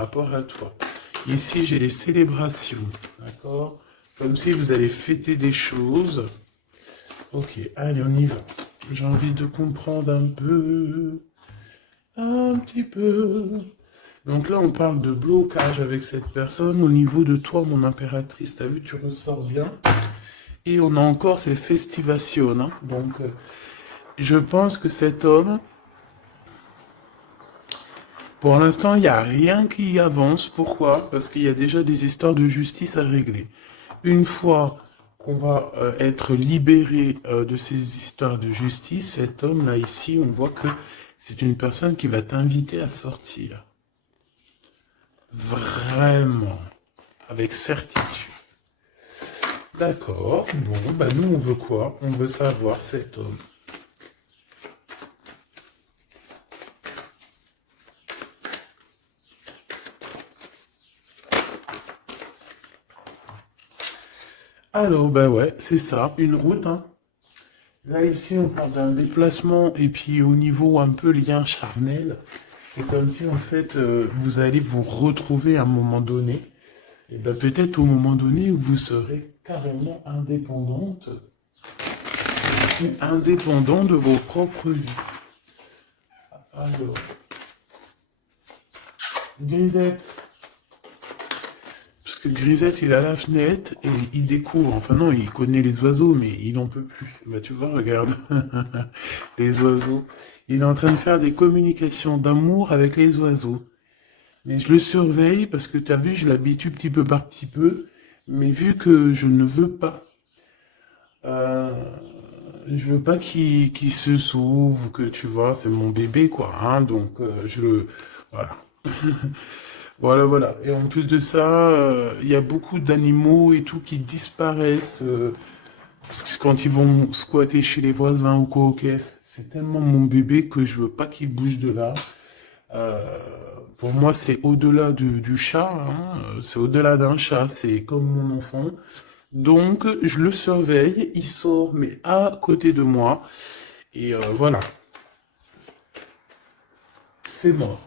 rapport à toi. Ici, j'ai les célébrations, d'accord? Comme si vous allez fêter des choses. Ok, allez, on y va. J'ai envie de comprendre un petit peu. Donc là, on parle de blocage avec cette personne au niveau de toi, mon impératrice. T'as vu, tu ressors bien. Et on a encore ces festivations, hein. Donc, je pense que cet homme, pour l'instant, il n'y a rien qui avance. Pourquoi? Parce qu'il y a déjà des histoires de justice à régler. Une fois qu'on va être libéré de ces histoires de justice, cet homme-là ici, on voit que c'est une personne qui va t'inviter à sortir. Vraiment. Avec certitude. D'accord. Bon, bah nous, on veut quoi? On veut savoir cet homme. Alors, bah ouais, c'est ça, une route, hein. Là, ici, on parle d'un déplacement, et puis au niveau un peu lien charnel, c'est comme si, en fait, vous allez vous retrouver à un moment donné, et ben peut-être au moment donné où vous serez carrément indépendante, ou indépendant de vos propres vies. Alors, Grisette. Parce que Grisette, il a la fenêtre et il découvre. Enfin non, il connaît les oiseaux, mais il n'en peut plus. Bah tu vois, regarde. Les oiseaux. Il est en train de faire des communications d'amour avec les oiseaux. Mais je le surveille parce que tu as vu, je l'habitue petit peu par petit peu. Mais vu que je ne veux pas, euh, je veux pas qu'il se sauve ou que tu vois, c'est mon bébé quoi. Hein, donc je le, voilà. Voilà, voilà. Et en plus de ça, il y a beaucoup d'animaux et tout qui disparaissent quand ils vont squatter chez les voisins ou quoi, ok. C'est tellement mon bébé que je veux pas qu'il bouge de là. Euh, pour moi, c'est au-delà du chat, hein. C'est au-delà d'un chat. C'est comme mon enfant. Donc, je le surveille. Il sort, mais à côté de moi. Et voilà. C'est mort.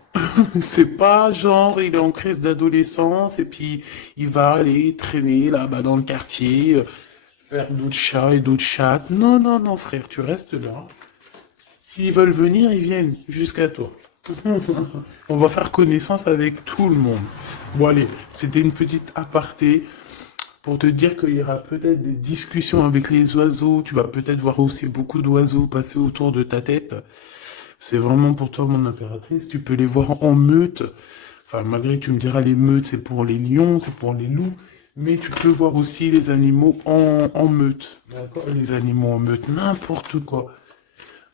C'est pas genre il est en crise d'adolescence et puis il va aller traîner là-bas dans le quartier, faire d'autres chats et d'autres chattes. Non, non, non, frère, tu restes là. S'ils veulent venir, ils viennent jusqu'à toi. On va faire connaissance avec tout le monde. Bon, allez, c'était une petite aparté pour te dire qu'il y aura peut-être des discussions avec les oiseaux. Tu vas peut-être voir aussi beaucoup d'oiseaux passer autour de ta tête. C'est vraiment pour toi, mon impératrice. Tu peux les voir en meute. Enfin, malgré que tu me diras, les meutes, c'est pour les lions, c'est pour les loups. Mais tu peux voir aussi les animaux en meute. D'accord? Les animaux en meute, n'importe quoi.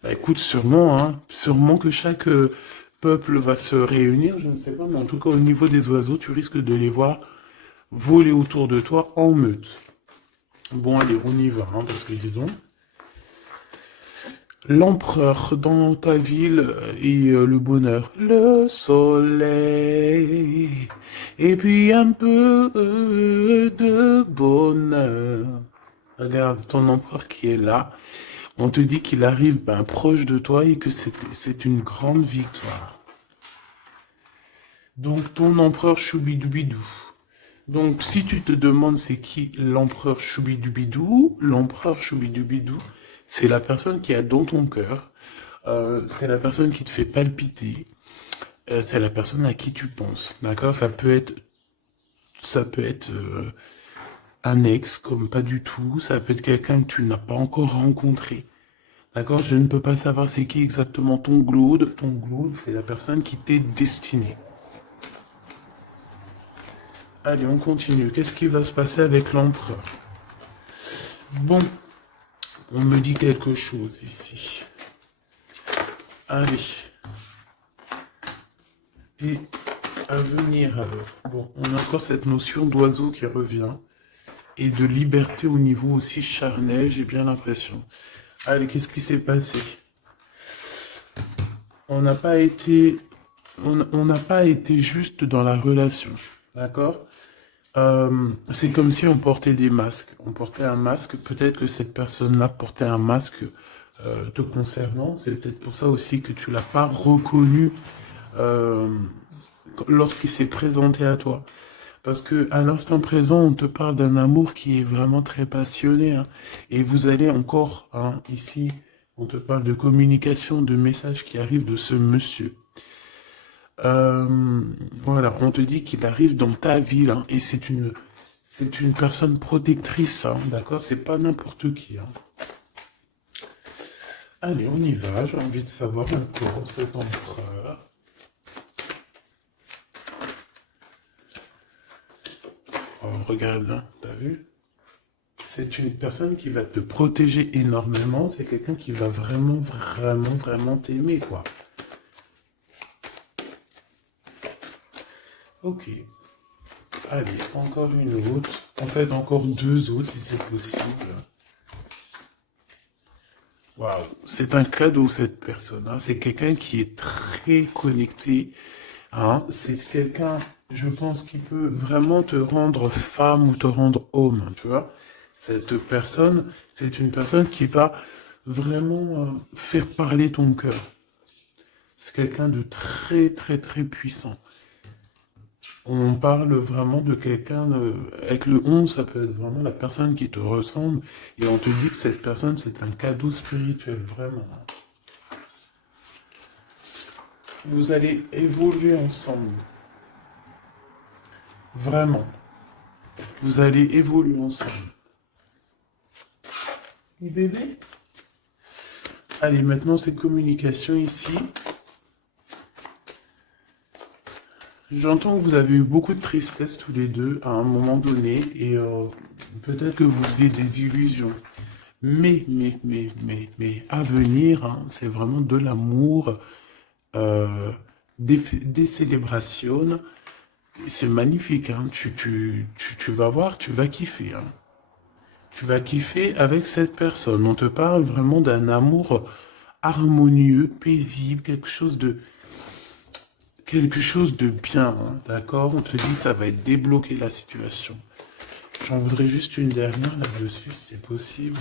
Bah écoute, sûrement, hein. Sûrement que chaque peuple va se réunir, je ne sais pas. Mais en tout cas, au niveau des oiseaux, tu risques de les voir voler autour de toi en meute. Bon, allez, on y va, hein, parce que dis donc. L'empereur dans ta ville et le bonheur. Le soleil. Et puis un peu de bonheur. Regarde ton empereur qui est là. On te dit qu'il arrive ben, proche de toi et que c'est une grande victoire. Donc ton empereur Choubidoubidou. Donc si tu te demandes c'est qui l'empereur Choubidoubidou, l'empereur Choubidoubidou, c'est la personne qui est dans ton cœur, c'est la personne qui te fait palpiter, c'est la personne à qui tu penses, d'accord? Ça peut être un ex comme pas du tout, ça peut être quelqu'un que tu n'as pas encore rencontré, d'accord? Je ne peux pas savoir c'est qui exactement ton glaude. Ton glaude, c'est la personne qui t'est destinée. Allez, on continue. Qu'est-ce qui va se passer avec l'empereur? Bon, on me dit quelque chose ici. Allez. Et à venir alors. Bon, on a encore cette notion d'oiseau qui revient. Et de liberté au niveau aussi charnel, j'ai bien l'impression. Allez, qu'est-ce qui s'est passé? On n'a pas été. On n'a pas été juste dans la relation. D'accord? C'est comme si on portait des masques. On portait un masque. Peut-être que cette personne-là portait un masque te concernant. C'est peut-être pour ça aussi que tu l'as pas reconnu euh, lorsqu'il s'est présenté à toi. Parce que à l'instant présent, on te parle d'un amour qui est vraiment très passionné, hein. Et vous allez encore, hein, ici, on te parle de communication, de messages qui arrivent de ce monsieur. Euh, voilà, on te dit qu'il arrive dans ta ville, hein, et c'est une personne protectrice, hein, d'accord? C'est pas n'importe qui, hein. Allez, on y va. J'ai envie de savoir encore cet empereur. Oh, regarde, hein, t'as vu? C'est une personne qui va te protéger énormément. C'est quelqu'un qui va vraiment, vraiment, vraiment t'aimer, quoi. Ok. Allez, encore une autre. En fait, encore deux autres, si c'est possible. Waouh, c'est un cadeau, cette personne, hein. C'est quelqu'un qui est très connecté, hein. C'est quelqu'un, je pense, qui peut vraiment te rendre femme ou te rendre homme, tu vois. Cette personne, c'est une personne qui va vraiment faire parler ton cœur. C'est quelqu'un de très, très, très puissant. On parle vraiment de quelqu'un, avec le 11, ça peut être vraiment la personne qui te ressemble, et on te dit que cette personne, c'est un cadeau spirituel, vraiment. Vous allez évoluer ensemble, vraiment. Vous allez évoluer ensemble. Et bébé? Allez, maintenant, c'est communication ici. J'entends que vous avez eu beaucoup de tristesse tous les deux à un moment donné, et peut-être que vous faisiez des illusions. À venir, hein, c'est vraiment de l'amour, des célébrations. C'est magnifique, hein. Tu vas voir, tu vas kiffer, hein. Tu vas kiffer avec cette personne. On te parle vraiment d'un amour harmonieux, paisible, quelque chose de bien, hein, d'accord? On te dit que ça va être débloqué la situation. J'en voudrais juste une dernière là-dessus, si c'est possible.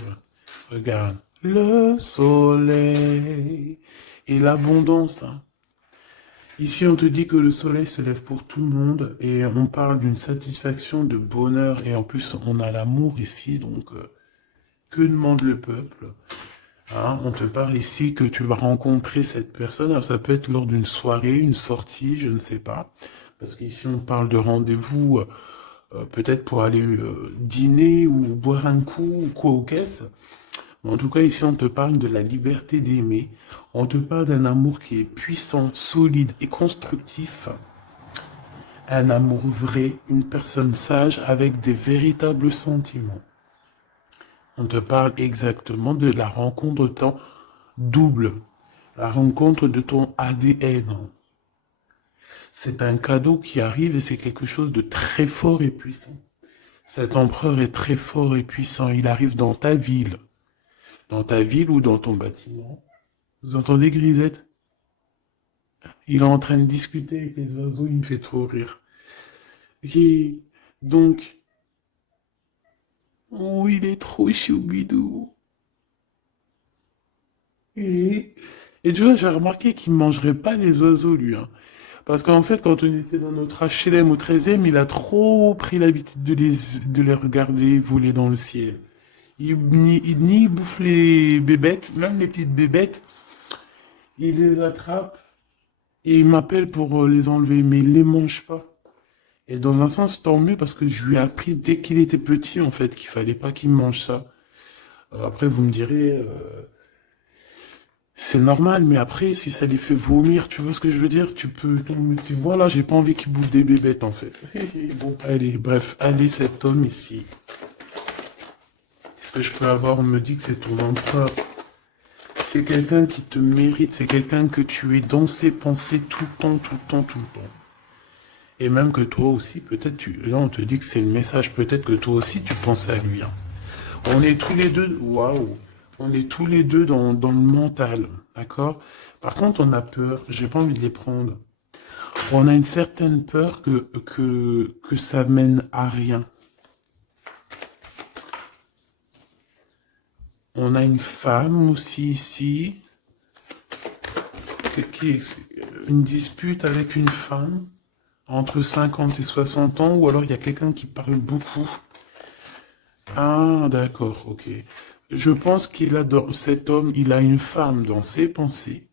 Regarde. Le soleil et l'abondance, hein. Ici, on te dit que le soleil se lève pour tout le monde et on parle d'une satisfaction, de bonheur et en plus, on a l'amour ici, donc que demande le peuple? Hein, on te parle ici que tu vas rencontrer cette personne. Alors, ça peut être lors d'une soirée, une sortie, je ne sais pas. Parce qu'ici, on parle de rendez-vous, peut-être pour aller dîner ou boire un coup ou quoi aux caisses. En tout cas, ici, on te parle de la liberté d'aimer. On te parle d'un amour qui est puissant, solide et constructif. Un amour vrai, une personne sage avec des véritables sentiments. On te parle exactement de la rencontre de ton double, la rencontre de ton ADN. C'est un cadeau qui arrive et c'est quelque chose de très fort et puissant. Cet empereur est très fort et puissant. Il arrive dans ta ville ou dans ton bâtiment. Vous entendez, Grisette? Il est en train de discuter avec les oiseaux, il me fait trop rire. Et donc, oh, il est trop choubidou. Et, et tu vois, j'ai remarqué qu'il ne mangerait pas les oiseaux, lui, hein. Parce qu'en fait, quand on était dans notre HLM au 13e, il a trop pris l'habitude de les regarder voler dans le ciel. Ni il bouffe les bébêtes, même les petites bébêtes, il les attrape et il m'appelle pour les enlever, mais il les mange pas. Et dans un sens, tant mieux parce que je lui ai appris dès qu'il était petit, en fait, qu'il fallait pas qu'il mange ça. Après, vous me direz, c'est normal, mais après, si ça les fait vomir, tu vois ce que je veux dire? Voilà, j'ai pas envie qu'ils bouffent des bébêtes, en fait. Bon, allez, bref, allez, cet homme ici. Qu'est-ce que je peux avoir? On me dit que c'est ton empereur. C'est quelqu'un qui te mérite, c'est quelqu'un que tu es dans ses pensées tout le temps, tout le temps, tout le temps. Et même que toi aussi, peut-être, là, on te dit que c'est le message, peut-être que toi aussi, tu pensais à lui, hein. On est tous les deux, waouh, on est tous les deux dans le mental, d'accord? Par contre, on a peur, j'ai pas envie de les prendre. On a une certaine peur que ça mène à rien. On a une femme aussi ici, qui est une dispute avec une femme. Entre 50 et 60 ans, ou alors il y a quelqu'un qui parle beaucoup. Ah, d'accord, ok. Je pense qu'il a, cet homme, il a une femme dans ses pensées.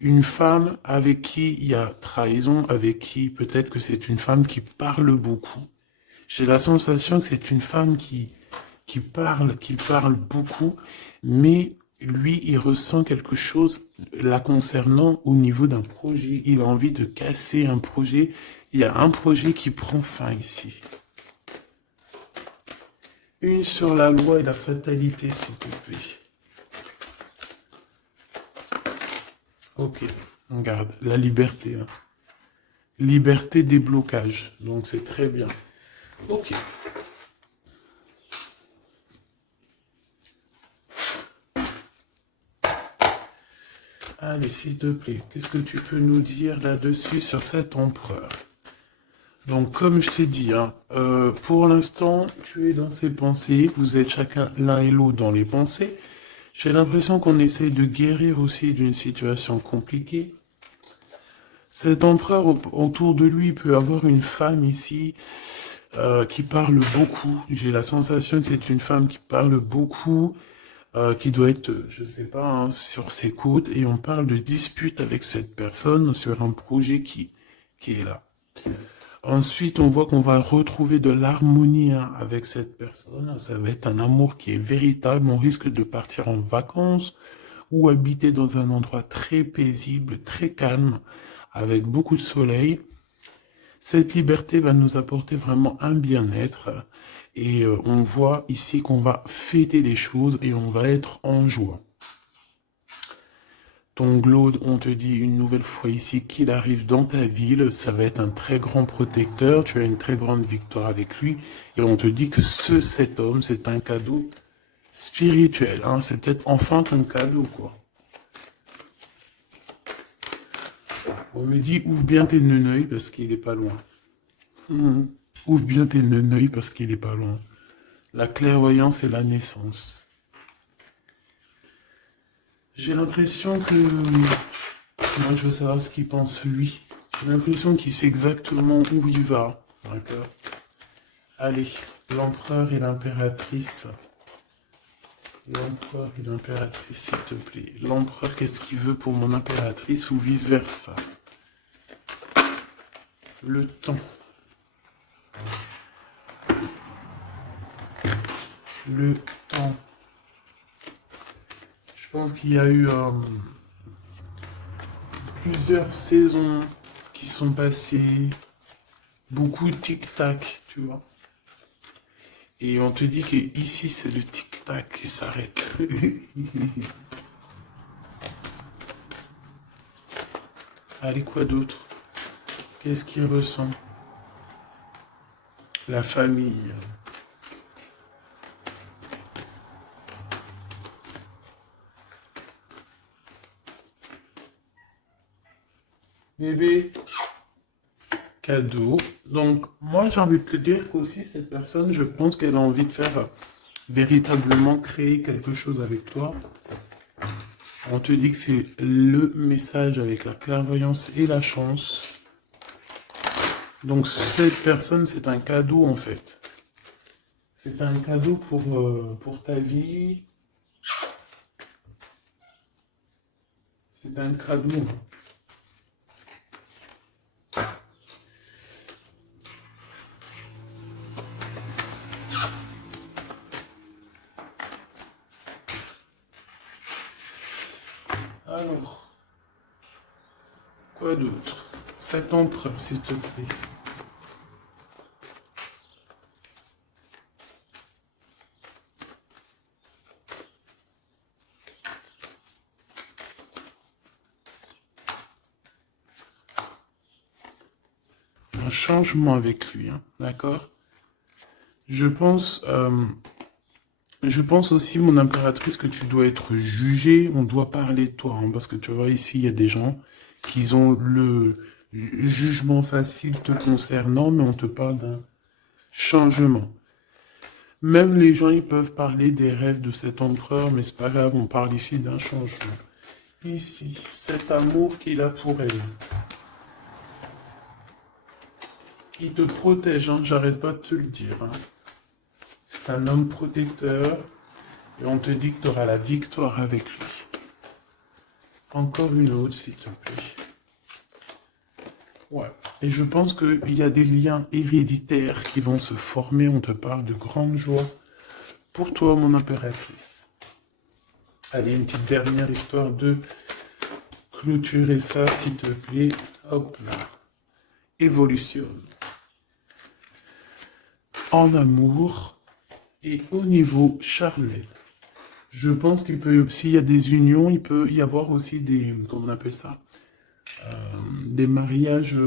Une femme avec qui il y a trahison, avec qui peut-être que c'est une femme qui parle beaucoup. J'ai la sensation que c'est une femme qui parle beaucoup, mais lui, il ressent quelque chose la concernant au niveau d'un projet. Il a envie de casser un projet. Il y a un projet qui prend fin ici. Une sur la loi et la fatalité, s'il te plaît. Ok, on garde la liberté. Hein. Liberté des blocages, donc c'est très bien. Ok. Allez, s'il te plaît, qu'est-ce que tu peux nous dire là-dessus sur cet empereur? Donc, comme je t'ai dit, hein, pour l'instant, tu es dans ses pensées, vous êtes chacun l'un et l'autre dans les pensées. J'ai l'impression qu'on essaye de guérir aussi d'une situation compliquée. Cet empereur, autour de lui, peut avoir une femme ici qui parle beaucoup. J'ai la sensation que c'est une femme qui parle beaucoup, qui doit être, je sais pas, hein, sur ses côtes. Et on parle de dispute avec cette personne sur un projet qui est là. Ensuite, on voit qu'on va retrouver de l'harmonie hein, avec cette personne. Ça va être un amour qui est véritable. On risque de partir en vacances ou habiter dans un endroit très paisible, très calme, avec beaucoup de soleil. Cette liberté va nous apporter vraiment un bien-être. Et on voit ici qu'on va fêter les choses et on va être en joie. Ton Glaude, on te dit une nouvelle fois ici qu'il arrive dans ta ville, ça va être un très grand protecteur, tu as une très grande victoire avec lui, et on te dit que cet homme, c'est un cadeau spirituel, hein, c'est peut-être enfin un cadeau, quoi. On me dit, ouvre bien tes neneuils parce qu'il est pas loin. Ouvre bien tes neneuils parce qu'il est pas loin. La clairvoyance et la naissance. J'ai l'impression que... Moi, je veux savoir ce qu'il pense lui. J'ai l'impression qu'il sait exactement où il va. D'accord. Allez, l'empereur et l'impératrice. L'empereur et l'impératrice, s'il te plaît. L'empereur, qu'est-ce qu'il veut pour mon impératrice ou vice-versa? Le temps. Le temps. Je pense qu'il y a eu plusieurs saisons qui sont passées. Beaucoup de tic-tac, tu vois. Et on te dit que ici c'est le tic-tac qui s'arrête. Allez, quoi d'autre? Qu'est-ce qu'il ressent? La famille. Bébé. Cadeau. Donc, moi, j'ai envie de te dire qu'aussi, cette personne, je pense qu'elle a envie de faire véritablement créer quelque chose avec toi. On te dit que c'est le message avec la clairvoyance et la chance. Donc, cette personne, c'est un cadeau, en fait. C'est un cadeau pour ta vie. C'est un cadeau. Alors, quoi d'autre? Cet empereur, s'il te plaît. Un changement avec lui, hein, d'accord? Je pense, aussi, mon impératrice, que tu dois être jugée, on doit parler de toi, hein, parce que tu vois, ici, il y a des gens qui ont le jugement facile te concernant, mais on te parle d'un changement. Même les gens, ils peuvent parler des rêves de cet empereur, mais c'est pas grave, on parle ici d'un changement. Ici, cet amour qu'il a pour elle. Il te protège, hein, j'arrête pas de te le dire. Hein. C'est un homme protecteur et on te dit que tu auras la victoire avec lui. Encore une autre, s'il te plaît. Ouais. Et je pense qu'il y a des liens héréditaires qui vont se former. On te parle de grande joie pour toi, mon impératrice. Allez, une petite dernière histoire de clôturer ça, s'il te plaît. Hop là. Évolution. En amour et au niveau charnel. Je pense qu'il peut, s'il y a des unions, il peut y avoir aussi des, comment on appelle ça, des mariages.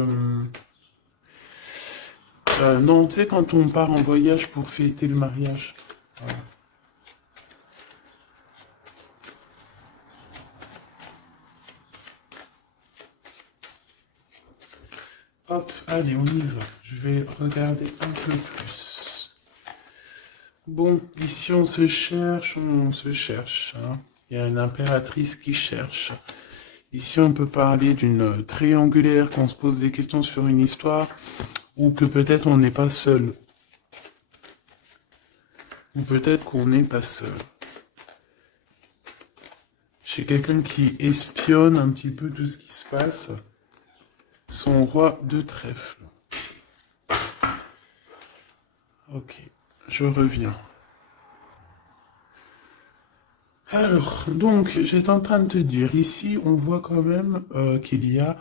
Non, tu sais, quand on part en voyage pour fêter le mariage. Voilà. Hop, allez, on y va. Je vais regarder un peu plus. Bon, ici on se cherche, hein. Il y a une impératrice qui cherche. Ici on peut parler d'une triangulaire, qu'on se pose des questions sur une histoire, ou que peut-être on n'est pas seul. Ou peut-être qu'on n'est pas seul. J'ai quelqu'un qui espionne un petit peu tout ce qui se passe. Son roi de trèfle. Ok, je reviens. Alors, donc, j'étais en train de te dire, ici, on voit quand même qu'il y a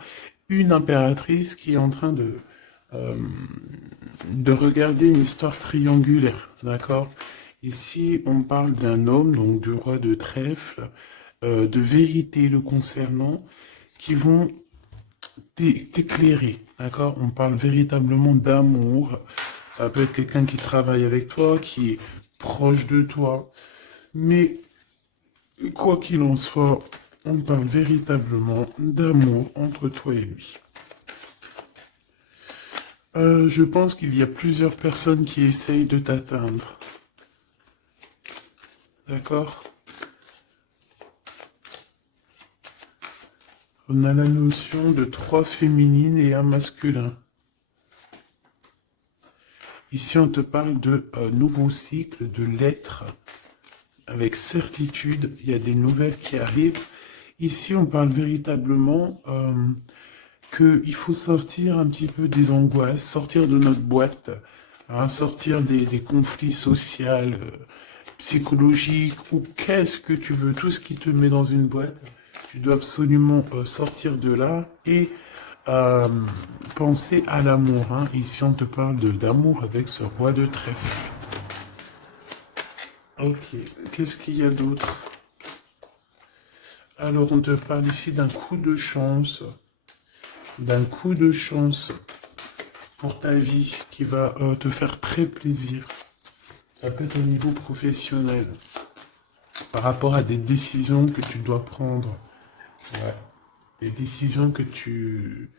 une impératrice qui est en train euh, de regarder une histoire triangulaire, d'accord? Ici, on parle d'un homme, donc du roi de trèfle, de vérité le concernant, qui vont t'éclairer, d'accord? On parle véritablement d'amour. Ça peut être quelqu'un qui travaille avec toi, qui est proche de toi. Mais, quoi qu'il en soit, on parle véritablement d'amour entre toi et lui. Je pense qu'il y a plusieurs personnes qui essayent de t'atteindre. D'accord? On a la notion de 3 féminines et un masculin. Ici, on te parle de nouveau cycle, de l'être. Avec certitude, il y a des nouvelles qui arrivent. Ici, on parle véritablement qu'il faut sortir un petit peu des angoisses, sortir de notre boîte, hein, sortir des conflits sociaux, psychologiques, ou qu'est-ce que tu veux, tout ce qui te met dans une boîte. Tu dois absolument sortir de là et penser à l'amour. Hein. Ici, on te parle d'amour avec ce roi de trèfle. Ok, qu'est-ce qu'il y a d'autre? Alors, on te parle ici d'un coup de chance. D'un coup de chance pour ta vie qui va te faire très plaisir. Ça peut être au niveau professionnel. Par rapport à des décisions que tu dois prendre. Ouais. Des décisions que tu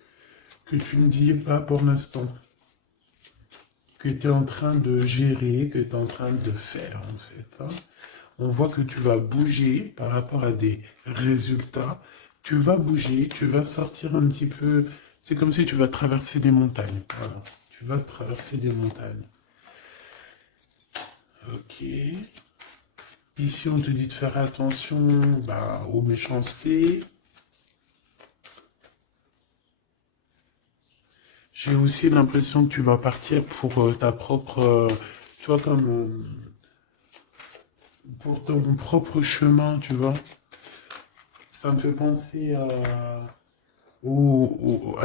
ne dis pas pour l'instant. Que tu es en train de gérer, que tu es en train de faire en fait. Hein. On voit que tu vas bouger par rapport à des résultats. Tu vas bouger, tu vas sortir un petit peu. C'est comme si tu vas traverser des montagnes. Voilà. Tu vas traverser des montagnes. Ok. Ici, on te dit de faire attention aux méchancetés. J'ai aussi l'impression que tu vas partir pour ta propre... tu vois, comme... pour ton propre chemin, tu vois. Ça me fait penser à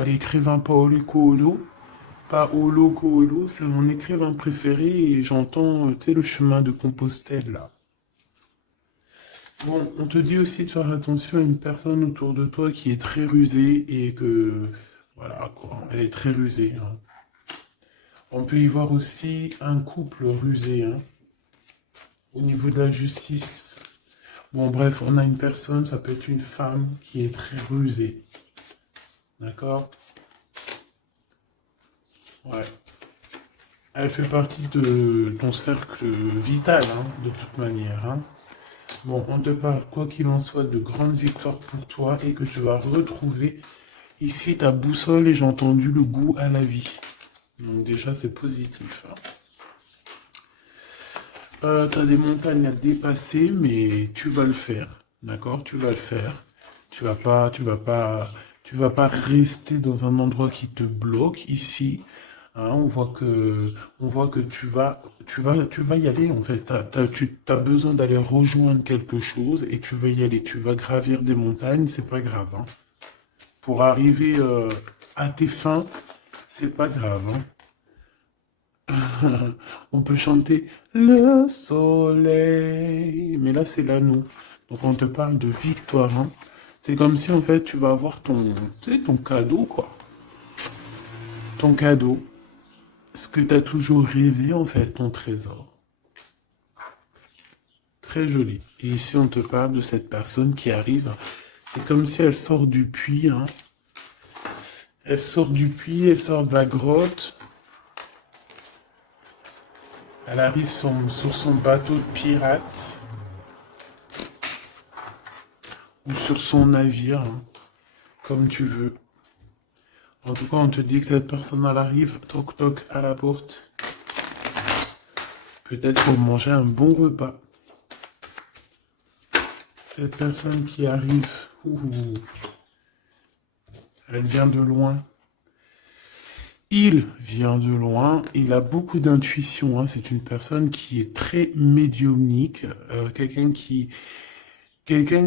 l'écrivain Paolo Coelho. Paolo Coelho, c'est mon écrivain préféré et j'entends, tu sais, le chemin de Compostelle, là. Bon, on te dit aussi de faire attention à une personne autour de toi qui est très rusée et que, voilà, quoi, elle est très rusée. Hein. On peut y voir aussi un couple rusé, hein, au niveau de la justice. Bon, bref, on a une personne, ça peut être une femme qui est très rusée. D'accord? Ouais. Elle fait partie de ton cercle vital, hein, de toute manière. Hein. Bon, on te parle, quoi qu'il en soit, de grandes victoires pour toi et que tu vas retrouver ici ta boussole et j'ai entendu le goût à la vie. Donc déjà, c'est positif. Tu as des montagnes à dépasser, mais tu vas le faire. D'accord? Tu vas le faire. Tu vas pas rester dans un endroit qui te bloque ici. Hein, on voit que tu vas y aller. En fait, tu as besoin d'aller rejoindre quelque chose et tu vas y aller. Tu vas gravir des montagnes, c'est pas grave. Hein. Pour arriver à tes fins, c'est pas grave. Hein. On peut chanter le soleil, mais là c'est l'anneau. Donc on te parle de victoire. Hein. C'est comme si en fait tu vas avoir tu sais, ton cadeau quoi. Ton cadeau. Ce que tu as toujours rêvé en fait, ton trésor. Très joli. Et ici on te parle de cette personne qui arrive. C'est comme si elle sort du puits. Hein. Elle sort du puits, elle sort de la grotte. Elle arrive sur son bateau de pirate ou sur son navire, hein, comme tu veux. En tout cas, on te dit que cette personne elle arrive, toc toc à la porte. Peut-être pour manger un bon repas. Cette personne qui arrive, elle vient de loin. Il vient de loin, il a beaucoup d'intuition, hein. C'est une personne qui est très médiumnique, quelqu'un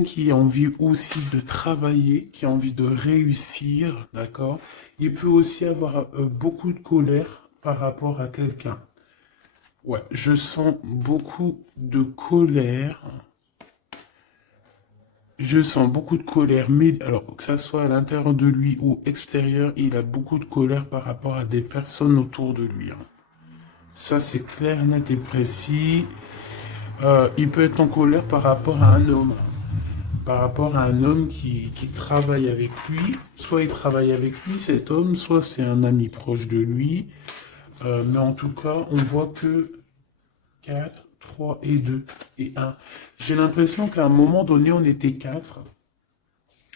qui a envie aussi de travailler, qui a envie de réussir, d'accord? Il peut aussi avoir beaucoup de colère par rapport à quelqu'un. Ouais, je sens beaucoup de colère. Je sens beaucoup de colère, mais alors que ça soit à l'intérieur de lui ou extérieur, il a beaucoup de colère par rapport à des personnes autour de lui. Hein. Ça, c'est clair, net et précis. Il peut être en colère par rapport à un homme. Par rapport à un homme qui travaille avec lui. Soit il travaille avec lui, cet homme, soit c'est un ami proche de lui. Mais en tout cas, on voit que 4, 3 et 2 et un. J'ai l'impression qu'à un moment donné, on était 4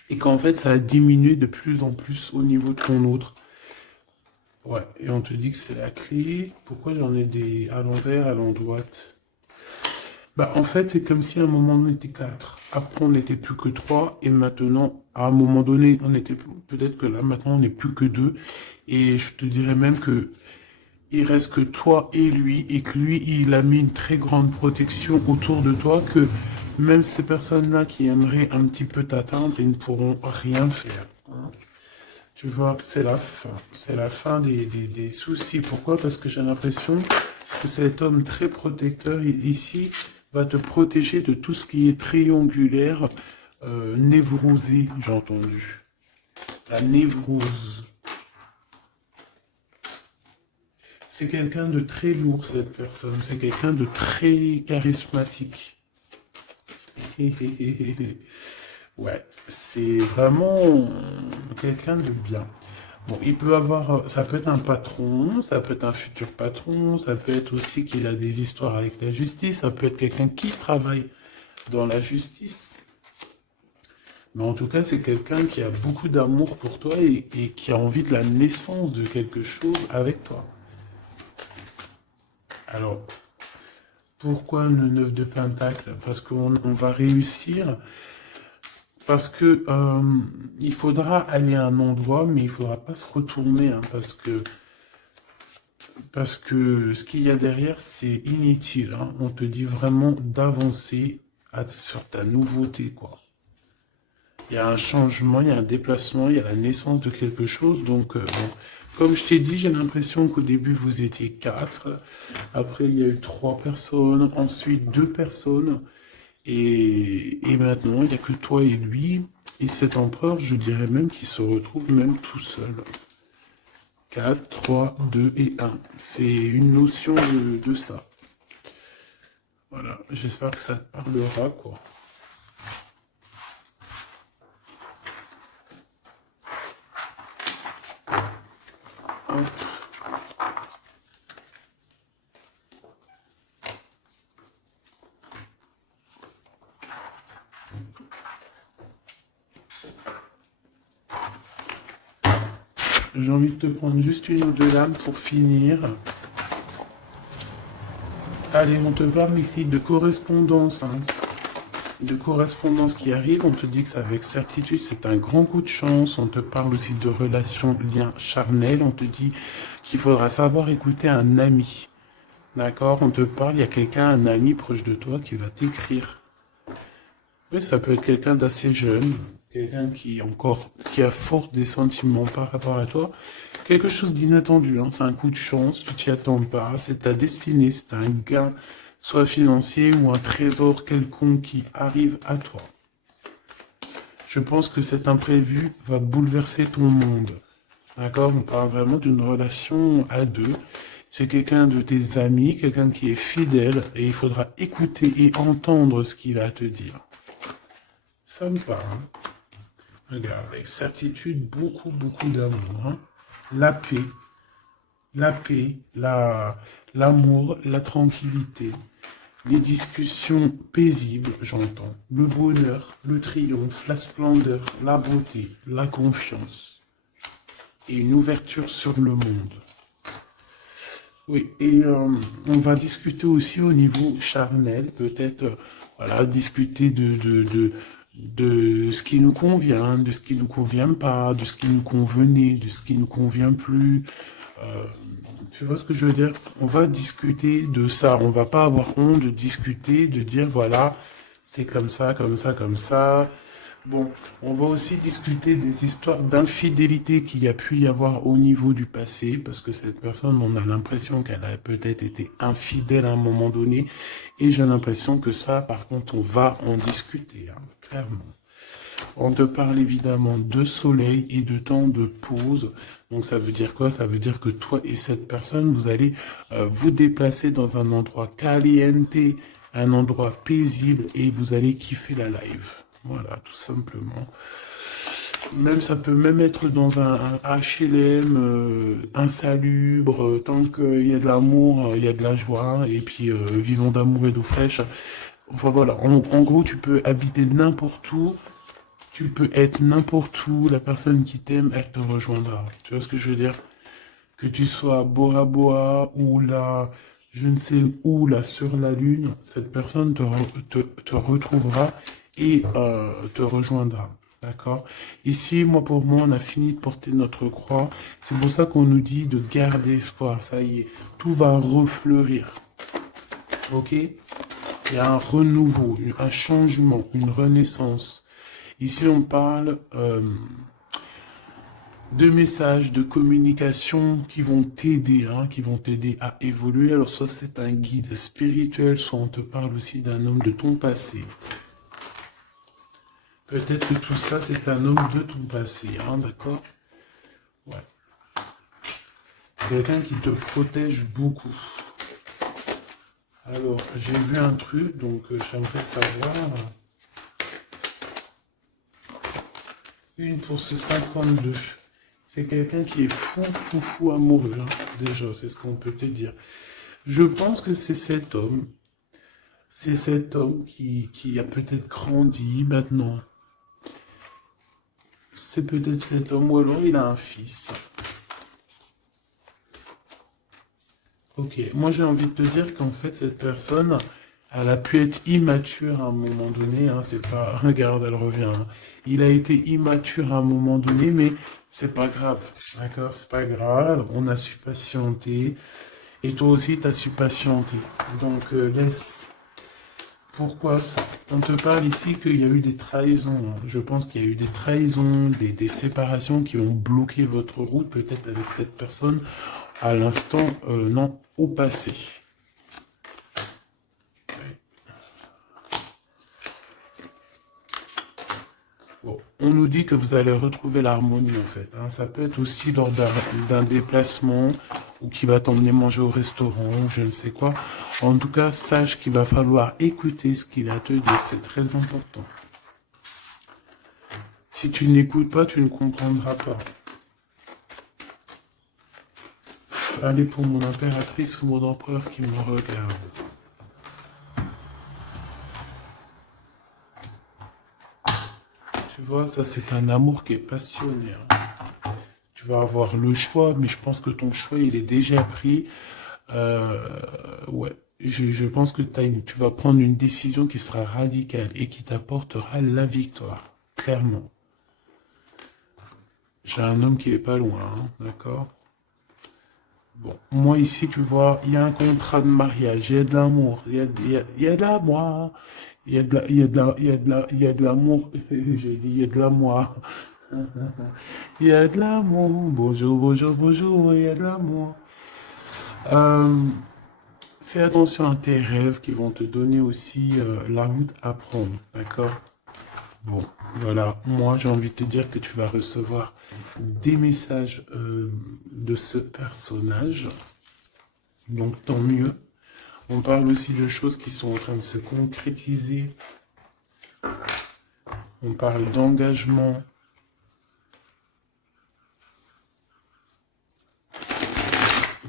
et qu'en fait, ça a diminué de plus en plus au niveau de ton autre. Ouais, et on te dit que c'est la clé. Pourquoi j'en ai des à l'envers, à l'endroit? Bah, en fait, c'est comme si à un moment on était 4. Après, on n'était plus que 3. Et maintenant, à un moment donné, on était peut-être que là, maintenant, on n'est plus que 2. Et je te dirais même que il reste que toi et lui. Et que lui, il a mis une très grande protection autour de toi. Que même ces personnes-là qui aimeraient un petit peu t'atteindre, ils ne pourront rien faire. Hein. Tu vois, c'est la fin. C'est la fin des soucis. Pourquoi? Parce que j'ai l'impression que cet homme très protecteur ici va te protéger de tout ce qui est triangulaire, névrosé, j'ai entendu. La névrose. C'est quelqu'un de très lourd, cette personne. C'est quelqu'un de très charismatique. Ouais, c'est vraiment quelqu'un de bien. Bon, il peut avoir, ça peut être un patron, ça peut être un futur patron, ça peut être aussi qu'il a des histoires avec la justice, ça peut être quelqu'un qui travaille dans la justice. Mais en tout cas, c'est quelqu'un qui a beaucoup d'amour pour toi et qui a envie de la naissance de quelque chose avec toi. Alors, pourquoi le 9 de Pentacle? Parce qu'on va réussir. Parce que il faudra aller à un endroit, mais il faudra pas se retourner, hein, parce que ce qu'il y a derrière, c'est inutile. Hein. On te dit vraiment d'avancer sur ta nouveauté, quoi. Il y a un changement, il y a un déplacement, il y a la naissance de quelque chose. Donc, bon, comme je t'ai dit, j'ai l'impression qu'au début, vous étiez 4. Après, il y a eu 3 personnes. Ensuite, 2 personnes. Et maintenant, il n'y a que toi et lui. Et cet empereur, je dirais même qu'il se retrouve même tout seul. 4, 3, 2 et 1. C'est une notion de ça. Voilà, j'espère que ça te parlera, quoi. Hop. J'ai envie de te prendre juste une ou deux lames pour finir. Allez, on te parle ici de correspondance. Hein. De correspondance qui arrive, on te dit que c'est avec certitude, c'est un grand coup de chance. On te parle aussi de relations, liens charnels. On te dit qu'il faudra savoir écouter un ami. D'accord? On te parle, il y a quelqu'un, un ami proche de toi qui va t'écrire. Oui, ça peut être quelqu'un d'assez jeune, quelqu'un qui a fort des sentiments par rapport à toi. Quelque chose d'inattendu, hein. C'est un coup de chance, tu t'y attends pas, c'est ta destinée, c'est un gain, soit financier ou un trésor quelconque qui arrive à toi. Je pense que cet imprévu va bouleverser ton monde. D'accord? On parle vraiment d'une relation à deux. C'est quelqu'un de tes amis, quelqu'un qui est fidèle, et il faudra écouter et entendre ce qu'il a à te dire. Ça me parle. Regarde, avec certitude, beaucoup, beaucoup d'amour. Hein. La paix, l'amour, la tranquillité, les discussions paisibles, j'entends, le bonheur, le triomphe, la splendeur, la beauté, la confiance et une ouverture sur le monde. Oui, et on va discuter aussi au niveau charnel, peut-être, voilà, discuter de ce qui nous convient, de ce qui nous convient pas, de ce qui nous convenait, de ce qui nous convient plus. Euh, Tu vois ce que je veux dire? On va discuter de ça. On va pas avoir honte de discuter, de dire voilà, c'est comme ça, comme ça, comme ça. Bon, on va aussi discuter des histoires d'infidélité qu'il y a pu y avoir au niveau du passé, parce que cette personne, on a l'impression qu'elle a peut-être été infidèle à un moment donné, et j'ai l'impression que ça, par contre, on va en discuter, hein, clairement. On te parle évidemment de soleil et de temps de pause. Donc ça veut dire quoi? Ça veut dire que toi et cette personne, vous allez vous déplacer dans un endroit caliente, un endroit paisible et vous allez kiffer la live. Voilà, tout simplement. Même ça peut même être dans un HLM insalubre, tant qu'il y a de l'amour, il y a de la joie, et puis vivons d'amour et d'eau fraîche. Enfin voilà, en gros, tu peux habiter n'importe où, tu peux être n'importe où, la personne qui t'aime, elle te rejoindra. Tu vois ce que je veux dire? Que tu sois à Bora Bora ou là, je ne sais où, là, sur la Lune, cette personne te retrouvera et te rejoindra. D'accord? Ici, moi, pour moi, on a fini de porter notre croix. C'est pour ça qu'on nous dit de garder espoir. Ça y est, tout va refleurir. Ok? Il y a un renouveau, un changement, une renaissance. Ici, on parle de messages, de communication qui vont t'aider, hein, qui vont t'aider à évoluer. Alors, soit c'est un guide spirituel, soit on te parle aussi d'un homme de ton passé. Peut-être que tout ça, c'est un homme de ton passé, hein, d'accord? Ouais. Quelqu'un qui te protège beaucoup. Alors, j'ai vu un truc, donc j'aimerais savoir... Une pour ce 52. C'est quelqu'un qui est fou, fou, fou amoureux, hein, déjà, c'est ce qu'on peut te dire. Je pense que c'est cet homme. C'est cet homme qui a peut-être grandi maintenant. C'est peut-être cet homme, ou alors il a un fils. Ok, moi j'ai envie de te dire qu'en fait, cette personne, elle a pu être immature à un moment donné, hein, c'est pas... Regarde, elle revient. Hein. Il a été immature à un moment donné, mais c'est pas grave, d'accord? C'est pas grave, on a su patienter, et toi aussi, tu as su patienter. Donc, laisse... Pourquoi ça? On te parle ici qu'il y a eu des trahisons. Hein. Je pense qu'il y a eu des trahisons, des séparations qui ont bloqué votre route, peut-être avec cette personne, à l'instant, non, au passé. Bon, on nous dit que vous allez retrouver l'harmonie en fait. Hein. Ça peut être aussi lors d'un déplacement ou qui va t'emmener manger au restaurant ou je ne sais quoi. En tout cas, sache qu'il va falloir écouter ce qu'il a à te dire. C'est très important. Si tu n'écoutes pas, tu ne comprendras pas. Allez pour mon impératrice ou mon empereur qui me regarde. Tu vois, ça c'est un amour qui est passionné. Hein. tu vas avoir le choix, mais je pense que ton choix, il est déjà pris. Ouais, je pense que tu vas prendre une décision qui sera radicale et qui t'apportera la victoire, clairement. J'ai un homme qui est pas loin, hein, d'accord? Bon, moi ici, tu vois, il y a un contrat de mariage, il y a de l'amour, il y a de l'amour, il y a de l'amour, j'ai dit, il y a de l'amour, il y a de l'amour, bonjour, bonjour, bonjour, il y a de l'amour. Euh, Fais attention à tes rêves qui vont te donner aussi la route à prendre, d'accord? Bon, voilà, moi j'ai envie de te dire que tu vas recevoir des messages de ce personnage, donc tant mieux. On parle aussi de choses qui sont en train de se concrétiser. On parle d'engagement,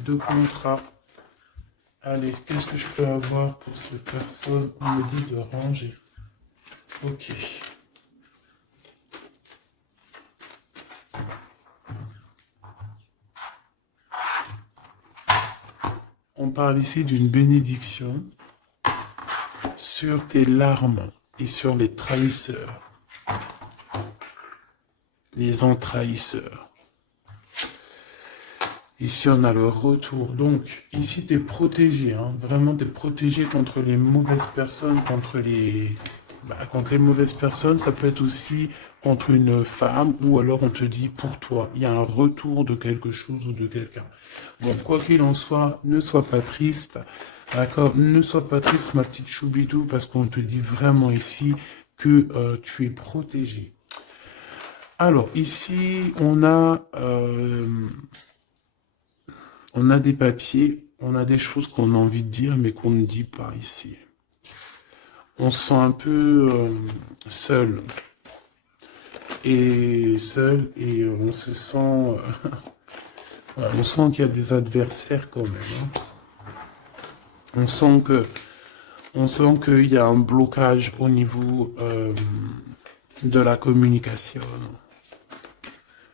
de contrat. Allez, qu'est-ce que je peux avoir pour cette personne? On me dit de ranger. Ok. On parle ici d'une bénédiction sur tes larmes et sur les trahisseurs, les entrahisseurs. Ici, on a le retour. Donc, ici, tu es protégé. Hein. Vraiment, tu es protégé contre les mauvaises personnes, contre les mauvaises personnes. Ça peut être aussi contre une femme ou alors on te dit pour toi. Il y a un retour de quelque chose ou de quelqu'un. Bon, quoi qu'il en soit, ne sois pas triste. D'accord? Ne sois pas triste, ma petite choubidou, parce qu'on te dit vraiment ici que tu es protégé. Alors, ici, on a des papiers, on a des choses qu'on a envie de dire, mais qu'on ne dit pas ici. On se sent un peu seul. Et on se sent... on sent qu'il y a des adversaires quand même. Hein. On sent qu'il y a un blocage au niveau de la communication.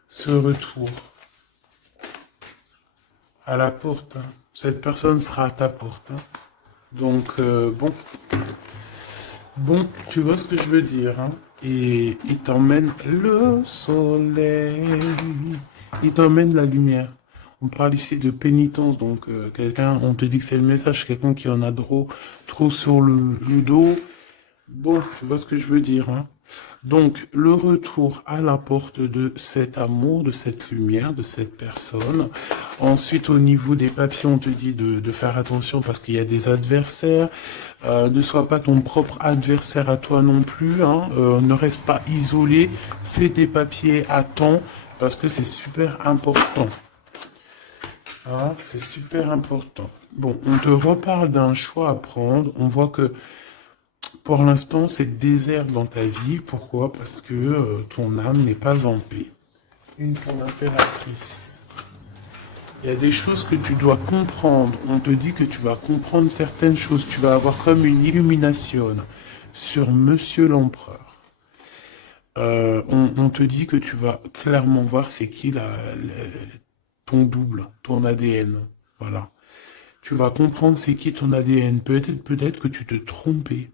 Ce retour à la porte. Hein. Cette personne sera à ta porte. Hein. Donc, bon, tu vois ce que je veux dire. Hein. Et il t'emmène le soleil. Il t'emmène la lumière. On parle ici de pénitence. Donc, quelqu'un, on te dit que c'est le message, quelqu'un qui en a trop sur le dos. Bon, tu vois ce que je veux dire. Hein. Donc, le retour à la porte de cet amour, de cette lumière, de cette personne. Ensuite, au niveau des papiers, on te dit de faire attention parce qu'il y a des adversaires. Ne sois pas ton propre adversaire à toi non plus. Hein. Ne reste pas isolé. Fais tes papiers à temps parce que c'est super important. Ah, c'est super important. Bon, on te reparle d'un choix à prendre. On voit que pour l'instant, c'est désert dans ta vie. Pourquoi? Parce que ton âme n'est pas en paix. Une ton impératrice. Il y a des choses que tu dois comprendre. On te dit que tu vas comprendre certaines choses. Tu vas avoir comme une illumination sur Monsieur l'Empereur. On te dit que tu vas clairement voir c'est qui ton double, ton ADN. Voilà. Tu vas comprendre c'est qui ton ADN. Peut-être que tu te trompais.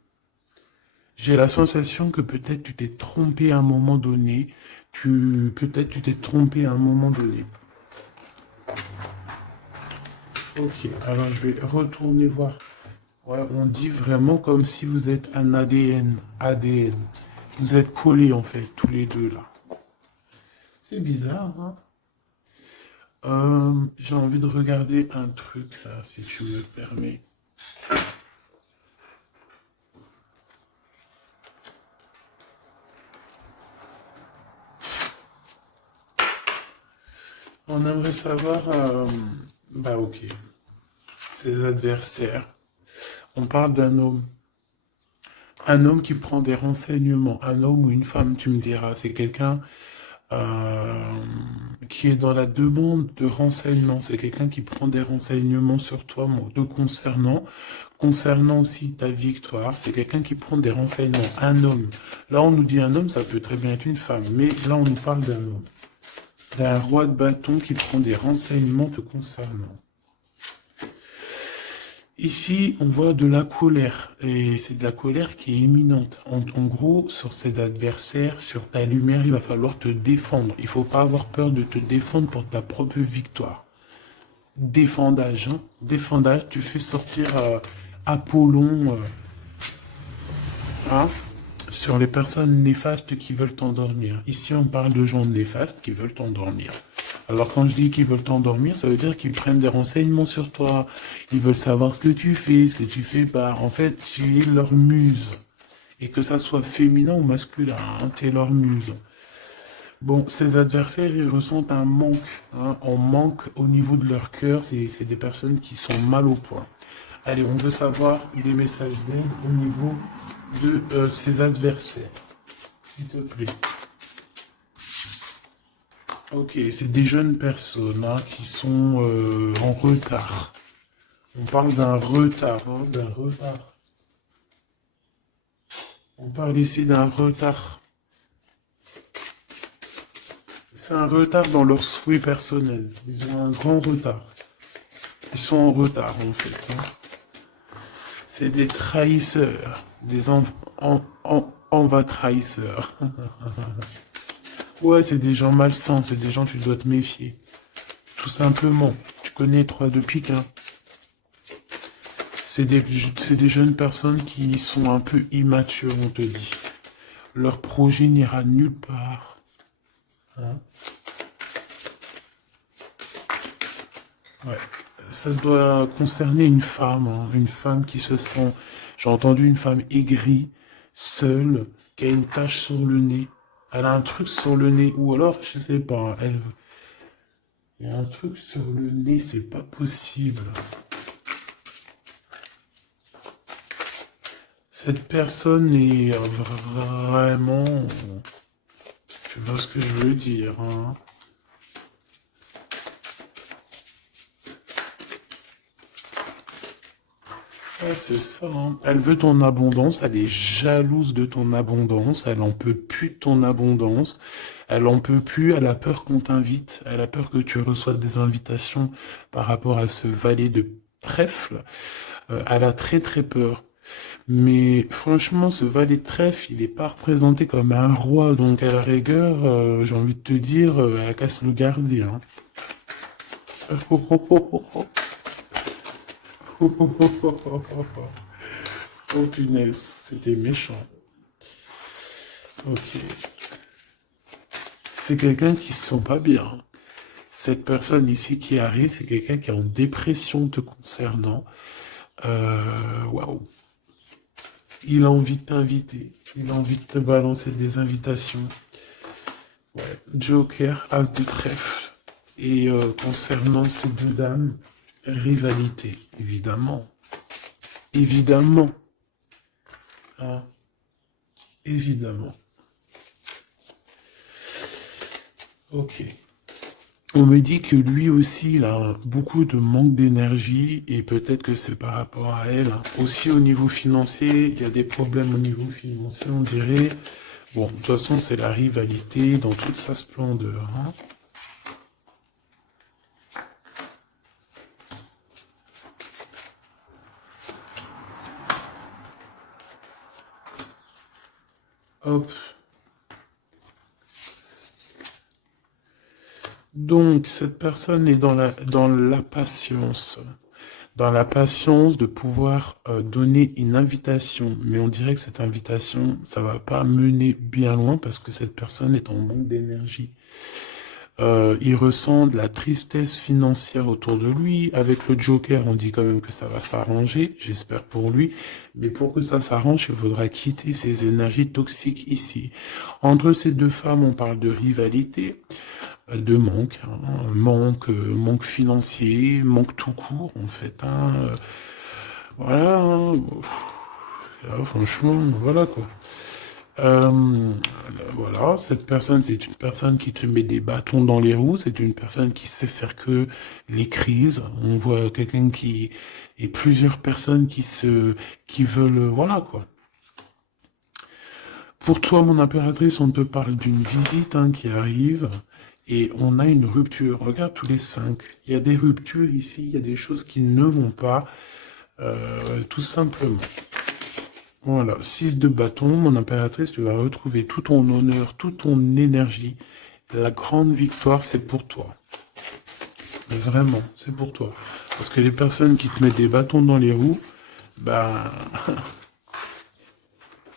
J'ai la sensation que peut-être tu t'es trompé à un moment donné. Peut-être tu t'es trompé à un moment donné. Ok, alors je vais retourner voir. Ouais, on dit vraiment comme si vous êtes un ADN. ADN. Vous êtes collés en fait, tous les deux là. C'est bizarre, hein? J'ai envie de regarder un truc là, si tu me permets. On aimerait savoir, bah ok, ses adversaires. On parle d'un homme. Un homme qui prend des renseignements. Un homme ou une femme, tu me diras. C'est quelqu'un qui est dans la demande de renseignements. C'est quelqu'un qui prend des renseignements sur toi, te concernant aussi ta victoire. C'est quelqu'un qui prend des renseignements. Un homme. Là, on nous dit un homme, ça peut très bien être une femme. Mais là, on nous parle d'un homme. d'un roi de bâton qui prend des renseignements te concernant. Ici, on voit de la colère, et c'est de la colère qui est imminente. En gros, sur ses adversaires, sur ta lumière, il va falloir te défendre. Il faut pas avoir peur de te défendre pour ta propre victoire. Défendage, hein. Défendage, tu fais sortir Apollon, hein, sur les personnes néfastes qui veulent t'endormir. Ici, on parle de gens néfastes qui veulent t'endormir. Alors, quand je dis qu'ils veulent t'endormir, ça veut dire qu'ils prennent des renseignements sur toi. Ils veulent savoir ce que tu fais, ce que tu fais pas. En fait, tu es leur muse. Et que ça soit féminin ou masculin, hein, tu es leur muse. Bon, ces adversaires, ils ressentent un manque, hein, un manque au niveau de leur cœur. C'est des personnes qui sont mal au point. Allez, on veut savoir des messages d'aide au niveau de ses adversaires. S'il te plaît. Ok, c'est des jeunes personnes, hein, qui sont en retard. On parle d'un retard, hein, d'un retard. On parle ici d'un retard. C'est un retard dans leurs souhaits personnels. Ils ont un grand retard. Ils sont en retard, en fait, hein. C'est des trahisseurs, des enva trahisseurs. Ouais, c'est des gens malsains, c'est des gens tu dois te méfier. Tout simplement. Tu connais 3 de pique, hein. C'est des jeunes personnes qui sont un peu immatures, on te dit. Leur projet n'ira nulle part, hein. Ouais. Ça doit concerner une femme, hein, une femme qui se sent, j'ai entendu une femme aigrie, seule, qui a une tache sur le nez. Elle a un truc sur le nez, ou alors, je sais pas, il y a un truc sur le nez, c'est pas possible. Cette personne est vraiment, tu vois ce que je veux dire, hein. Ouais, c'est ça, hein. Elle veut ton abondance, elle est jalouse de ton abondance, elle en peut plus de ton abondance, elle en peut plus, elle a peur qu'on t'invite, elle a peur que tu reçoives des invitations par rapport à ce valet de trèfle. Elle a très très peur. Mais franchement, ce valet de trèfle, il est pas représenté comme un roi, donc à la rigueur, j'ai envie de te dire, elle casse le gardien. Oh punaise, c'était méchant. Ok. C'est quelqu'un qui se sent pas bien. Cette personne ici qui arrive, c'est quelqu'un qui est en dépression te concernant. Waouh. Il a envie de t'inviter. Il a envie de te balancer des invitations. Ouais. Joker, As de trèfle. Et concernant ces deux dames, rivalité, évidemment. Évidemment. Hein, évidemment. Ok. On me dit que lui aussi, il a beaucoup de manque d'énergie et peut-être que c'est par rapport à elle, hein. Aussi au niveau financier, il y a des problèmes au niveau financier, on dirait. Bon, de toute façon, c'est la rivalité dans toute sa splendeur, hein. Hop. Donc, cette personne est dans la patience. Dans la patience de pouvoir donner une invitation. Mais on dirait que cette invitation, ça va pas mener bien loin parce que cette personne est en manque d'énergie. Il ressent de la tristesse financière autour de lui. Avec le Joker, on dit quand même que ça va s'arranger, j'espère pour lui. Mais pour que ça s'arrange, il faudra quitter ces énergies toxiques ici. Entre ces deux femmes, on parle de rivalité, de manque, hein, manque financier, manque tout court, en fait, hein. Voilà, hein. Là, franchement, voilà quoi. Euh, voilà, cette personne, c'est une personne qui te met des bâtons dans les roues, c'est une personne qui sait faire que les crises. On voit quelqu'un qui et plusieurs personnes qui veulent, voilà quoi. Pour toi, mon impératrice, on te parle d'une visite, hein, qui arrive, et on a une rupture. Regarde tous les 5. Il y a des ruptures ici, il y a des choses qui ne vont pas, tout simplement. Voilà, 6 de bâton, mon impératrice, tu vas retrouver tout ton honneur, toute ton énergie. La grande victoire, c'est pour toi. Vraiment, c'est pour toi. Parce que les personnes qui te mettent des bâtons dans les roues, ben,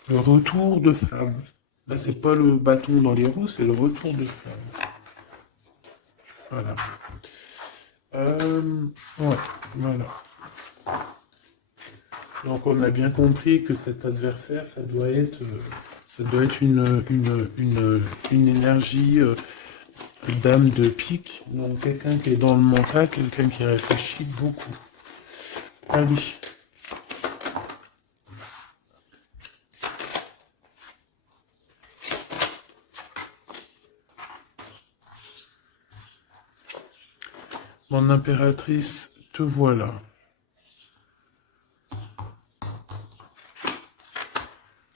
le retour de flamme. Là, c'est pas le bâton dans les roues, c'est le retour de flamme. Voilà. Ouais, voilà. Donc, on a bien compris que cet adversaire, ça doit être une énergie dame de pique. Donc, quelqu'un qui est dans le mental, quelqu'un qui réfléchit beaucoup. Allez. Mon impératrice, te voilà.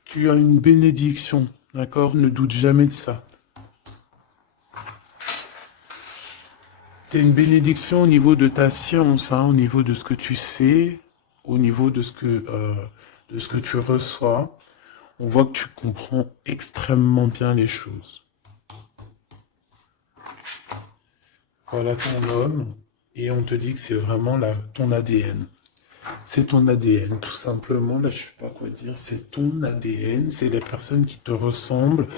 Tu as une bénédiction, d'accord? Ne doute jamais de ça. Tu as une bénédiction au niveau de ta science, hein, au niveau de ce que tu sais, au niveau de ce que tu reçois. On voit que tu comprends extrêmement bien les choses. Voilà ton homme, et on te dit que c'est vraiment ton ADN. C'est ton ADN, tout simplement. Là, je sais pas quoi dire. C'est ton ADN, c'est les personnes qui te ressemblent.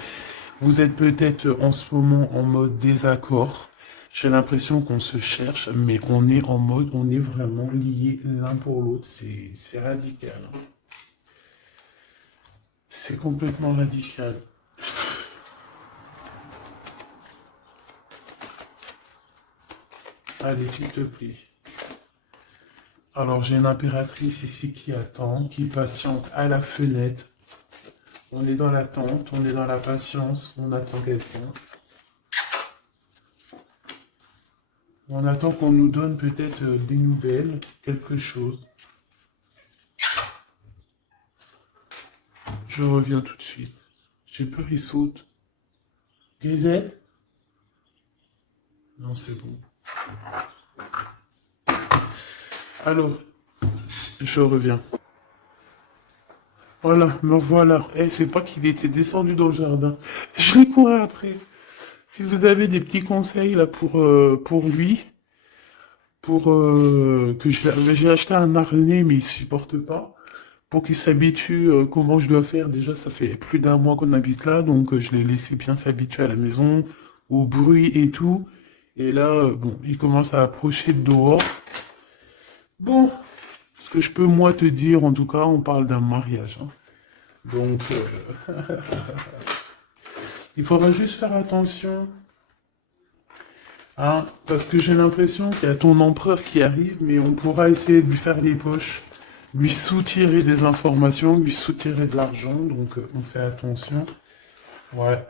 Vous êtes peut-être en ce moment en mode désaccord. J'ai l'impression qu'on se cherche, mais on est en mode, on est vraiment liés l'un pour l'autre. C'est radical. C'est complètement radical. Allez, s'il te plaît. Alors, j'ai une impératrice ici qui attend, qui patiente à la fenêtre. On est dans l'attente, on est dans la patience, on attend quelqu'un. On attend qu'on nous donne peut-être des nouvelles, quelque chose. Je reviens tout de suite. J'ai peur, il saute. Grisette? Non, c'est bon. Alors, je reviens. Voilà, me revoilà. Eh, c'est pas qu'il était descendu dans le jardin. Je l'ai couru après. Si vous avez des petits conseils là pour lui, j'ai acheté un harnais mais il supporte pas. Pour qu'il s'habitue, comment je dois faire. Déjà, ça fait plus d'un mois qu'on habite là, donc je l'ai laissé bien s'habituer à la maison, au bruit et tout. Et là, bon, il commence à approcher de dehors. Bon, ce que je peux moi te dire, en tout cas, on parle d'un mariage, hein. Donc, il faudra juste faire attention, hein, parce que j'ai l'impression qu'il y a ton empereur qui arrive, mais on pourra essayer de lui faire les poches, lui soutirer des informations, lui soutirer de l'argent, donc on fait attention. Ouais.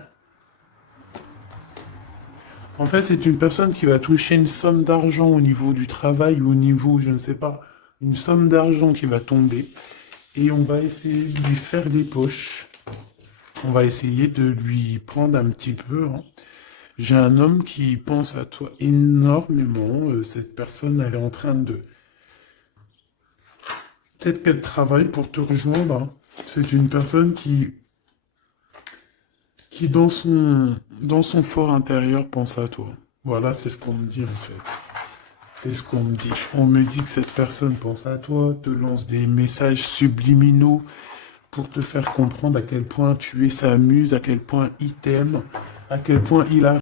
En fait, c'est une personne qui va toucher une somme d'argent au niveau du travail ou au niveau, je ne sais pas, une somme d'argent qui va tomber. Et on va essayer de lui faire les poches. On va essayer de lui prendre un petit peu, hein. J'ai un homme qui pense à toi énormément. Cette personne, elle est en train de... Peut-être qu'elle travaille pour te rejoindre, hein. C'est une personne qui dans son fort intérieur pense à toi. Voilà, c'est ce qu'on me dit en fait. C'est ce qu'on me dit. On me dit que cette personne pense à toi, te lance des messages subliminaux pour te faire comprendre à quel point tu es sa muse, à quel point il t'aime, à quel point il a